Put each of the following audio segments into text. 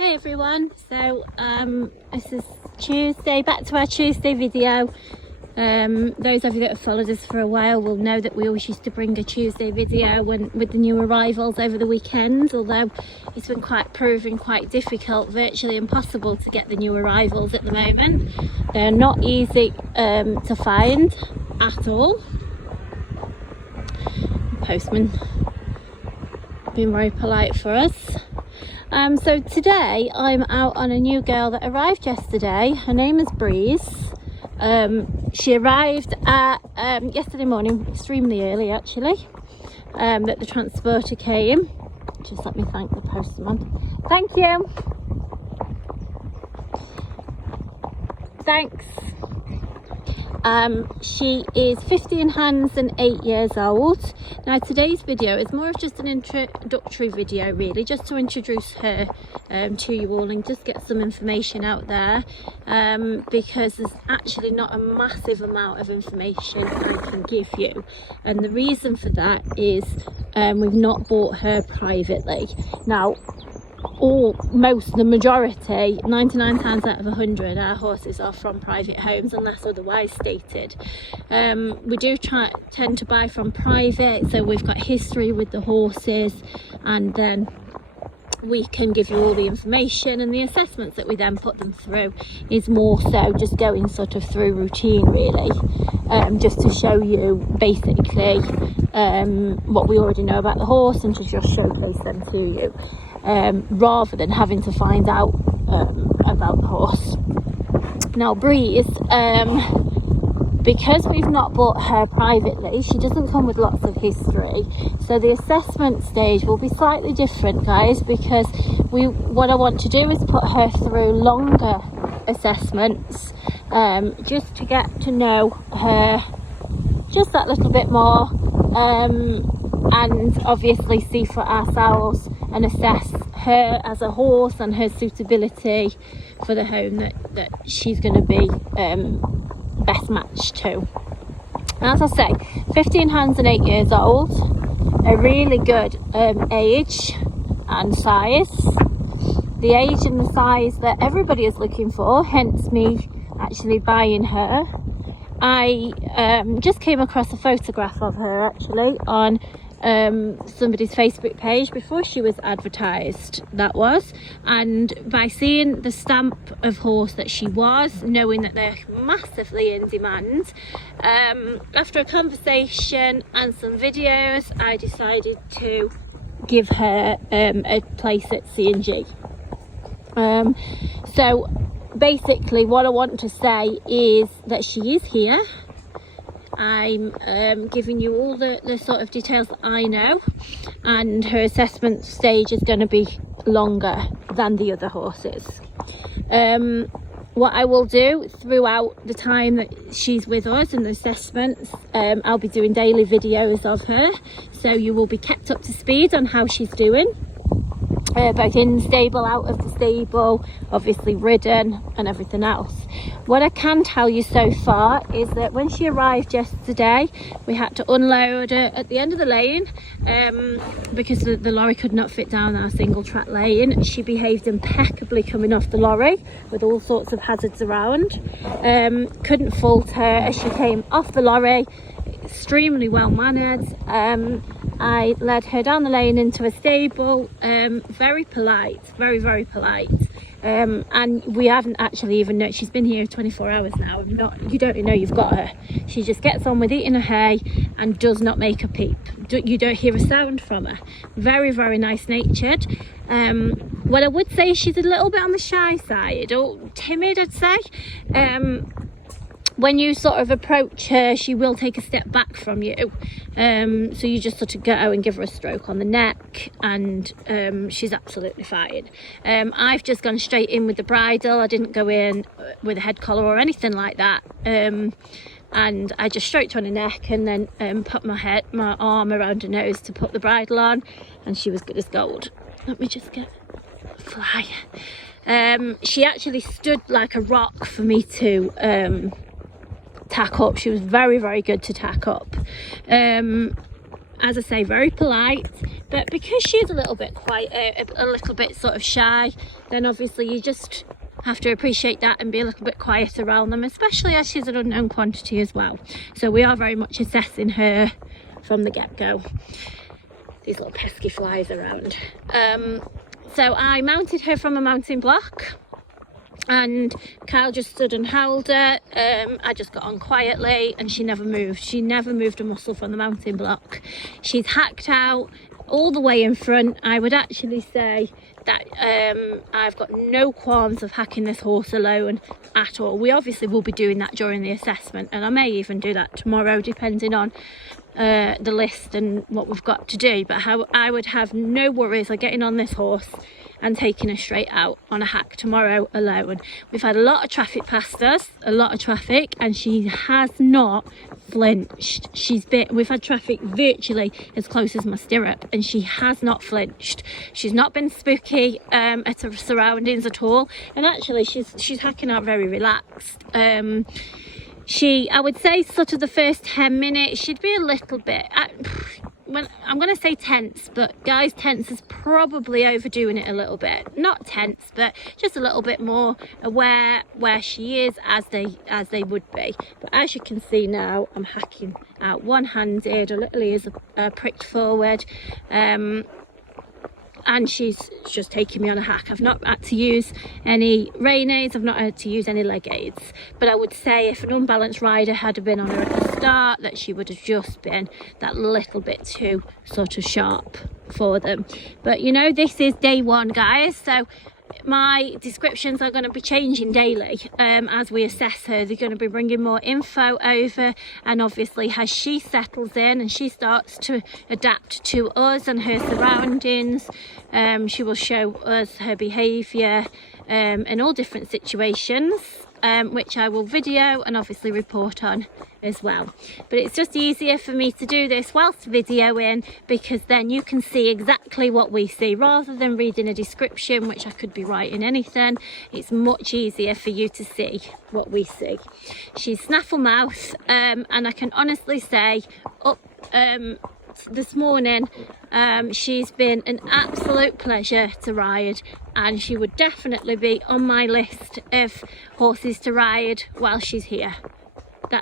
Hey everyone, so this is Tuesday, back to our Tuesday video. Those of you that have followed us for a while will know that we always used to bring a Tuesday video with the new arrivals over the weekend, although it's been proving quite difficult, virtually impossible to get the new arrivals at the moment. They're not easy to find at all. Postman being very polite for us. So today I'm out on a new girl that arrived yesterday. Her name is Breeze. She arrived at yesterday morning, extremely early actually, that the transporter came. Just let me thank the postman. Thank you. Thanks. She is 15 hands and 8 years old. Now today's video is more of just an introductory video, really, just to introduce her to you all and just get some information out there, because there's actually not a massive amount of information I can give you, and the reason for that is we've not bought her privately. Now the majority, 99 times out of 100, our horses are from private homes unless otherwise stated. We do tend to buy from private, so we've got history with the horses, and then we can give you all the information, and the assessments that we then put them through is more so just going sort of through routine, really, just to show you basically what we already know about the horse and to just showcase them to you, rather than having to find out about the horse. Now Breeze, because we've not bought her privately, she doesn't come with lots of history, so the assessment stage will be slightly different, guys, because what I want to do is put her through longer assessments, just to get to know her just that little bit more, and obviously see for ourselves and assess her as a horse and her suitability for the home that she's going to be best matched to. As I say, 15 hands and 8 years old, a really good age and size, the age and the size that everybody is looking for, hence me actually buying her. I just came across a photograph of her actually on somebody's Facebook page before she was advertised, that was, and by seeing the stamp of horse that she was, knowing that they're massively in demand, after a conversation and some videos, I decided to give her a place at CnG. So basically what I want to say is that she is here. I'm giving you all the sort of details that I know, and her assessment stage is going to be longer than the other horses. What I will do throughout the time that she's with us in the assessments, I'll be doing daily videos of her, so you will be kept up to speed on how she's doing, both in the stable, out of the stable, obviously ridden and everything else. What I can tell you so far is that when she arrived yesterday, we had to unload her at the end of the lane, because the lorry could not fit down our single track lane. She behaved impeccably coming off the lorry with all sorts of hazards around. Couldn't fault her as she came off the lorry, extremely well mannered. I led her down the lane into a stable, very polite, very polite, and we haven't actually even known she's been here 24 hours now. You don't know you've got her. She just gets on with eating her hay and does not make a peep. You don't hear a sound from her. Very nice natured. What I would say, she's a little bit on the shy side, or timid, I'd say. When you sort of approach her, she will take a step back from you, so you just sort of go and give her a stroke on the neck, and she's absolutely fine. I've just gone straight in with the bridle. I didn't go in with a head collar or anything like that, and I just stroked her on the neck and then put my arm around her nose to put the bridle on, and she was good as gold. Let me just get a fly. She actually stood like a rock for me to tack up. She was very good to tack up. As I say, very polite, But because she's a little bit quiet, a little bit sort of shy, then obviously you just have to appreciate that and be a little bit quiet around them, especially as she's an unknown quantity as well. So we are very much assessing her from the get-go. These little pesky flies around. So I mounted her from a mounting block, and Kyle just stood and held her. I just got on quietly, and she never moved. She never moved a muscle from the mounting block. She's hacked out all the way in front. I would actually say that I've got no qualms of hacking this horse alone at all. We obviously will be doing that during the assessment, and I may even do that tomorrow depending on the list and what we've got to do. But how I would have no worries of getting on this horse and taking her straight out on a hack tomorrow alone. We've had a lot of traffic past us, a lot of traffic, and she has not flinched. We've had traffic virtually as close as my stirrup, and she has not flinched. She's not been spooky at her surroundings at all, and actually she's hacking out very relaxed. I would say sort of the first 10 minutes she'd be a little bit I'm going to say tense, but guys, tense is probably overdoing it a little bit. Not tense, but just a little bit more aware where she is, as they would be. But as you can see now, I'm hacking out one-handed. Her little ears are pricked forward, and she's just taking me on a hack. I've not had to use any rein aids, I've not had to use any leg aids, but I would say if an unbalanced rider had been on her at the start, that she would have just been that little bit too sort of sharp for them. But you know, this is day one, guys, so my descriptions are going to be changing daily as we assess her. They're going to be bringing more info over, and obviously as she settles in and she starts to adapt to us and her surroundings, she will show us her behaviour in all different situations, which I will video and obviously report on as well. But it's just easier for me to do this whilst videoing, because then you can see exactly what we see rather than reading a description, which I could be writing anything. It's much easier for you to see what we see. She's snaffle mouth, and I can honestly say this morning she's been an absolute pleasure to ride, and she would definitely be on my list of horses to ride while she's here.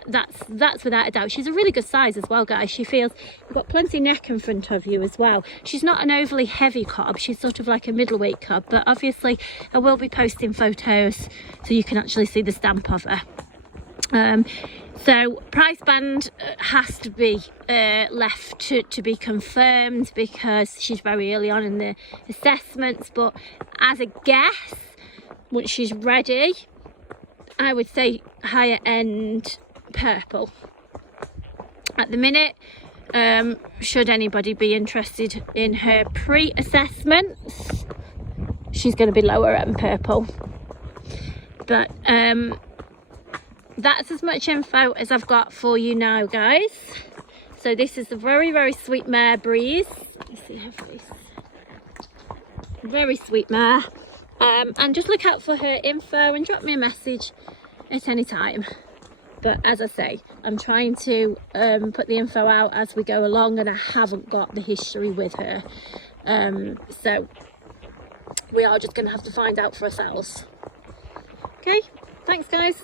That's without a doubt. She's a really good size as well, guys. She feels you've got plenty neck in front of you as well. She's not an overly heavy cob, she's sort of like a middleweight cob, but obviously I will be posting photos so you can actually see the stamp of her. So price band has to be left to be confirmed, because she's very early on in the assessments, but as a guess, once she's ready, I would say higher end purple. At the minute, should anybody be interested in her pre-assessments, she's going to be lower end purple. But that's as much info as I've got for you now, guys. So this is a very, very sweet mare, Breeze. Let's see her face. Very sweet mare. And just look out for her info and drop me a message at any time. But as I say, I'm trying to put the info out as we go along, and I haven't got the history with her. So we are just going to have to find out for ourselves. Okay, thanks guys.